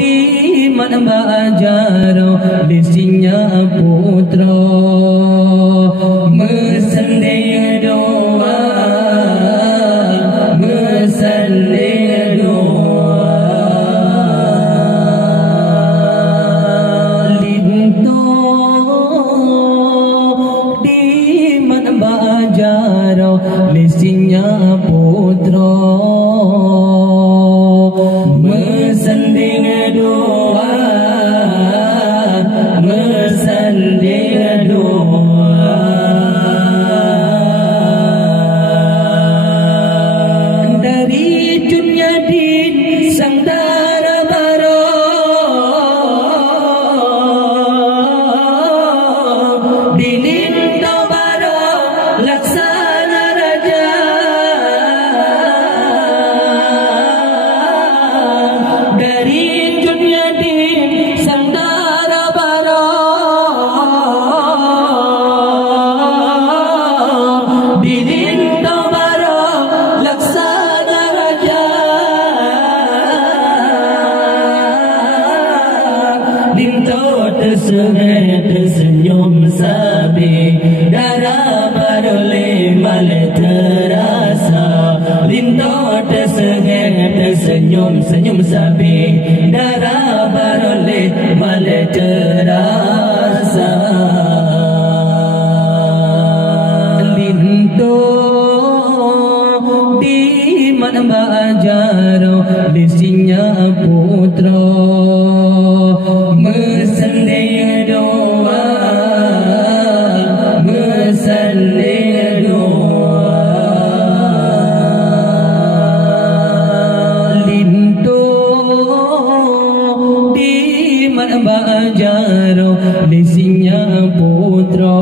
di mana bajaro disinya putra mesendaya doa mesendaya doa linto di mana bajaro disinya putra mesendaya doa mesendaya doa dari dunia din sang darabara dininta bara laksana raja dari dunia din sang darabara dininta bara laksana raja linto tersenyum sabi darabara lemal terasa linto tersenyum sabi darabara lemal terasa linto di mana bajaro disinya putra mesendaya doa mesendaya doa linto di mana bajaro disinya putra